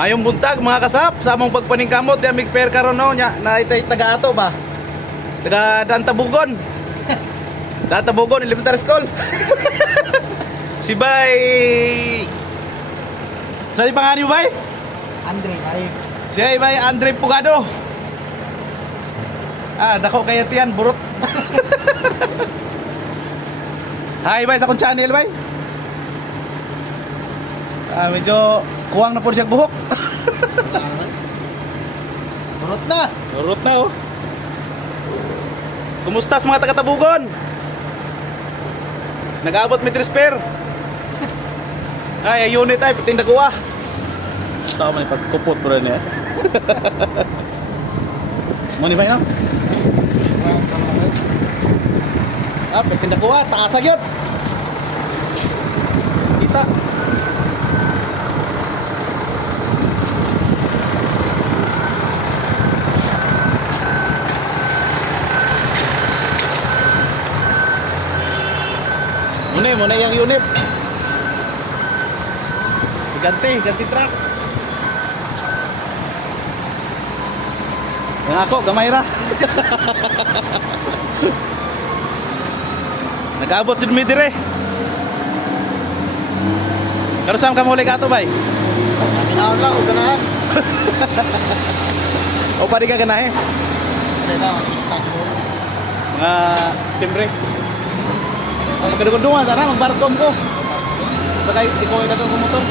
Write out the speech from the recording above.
Mayong buntag mga kasap sa among pagpaningkamot di amig fair karon no nya na itay taga ato ba. Taga Dantabugon. Dantabugon Elementary School. Si Bay. Sa pangalan mo Bay? Andre, ay. Si Bay Andre Pugado. Dako kaya tiyan burot. Hi Bay sa kong channel Bay. Medyo kuwang na po siya buhok. Wala naman. Burot na. Burot na oh. Kumusta sa mga taga-Tabugon? Nag-aabot may trisper. Ay, unit ay piting nakuha. Tama man pagkupot bro niya. Mo ni ba no? Piting nakuha, taas agad. Kita. Muna yung unit. Ganti truck. Yang ako, gamay ra. Nag-abot din mi dire. Karusam ka mo ulit ato bay? Minaon lang, huwag ganahan. O pari ka ganahe? Hindi na, mag-pista siguro. Mga September. Kadungan-dungan sana magbarkom ko. Sakay ikaw na itong motor.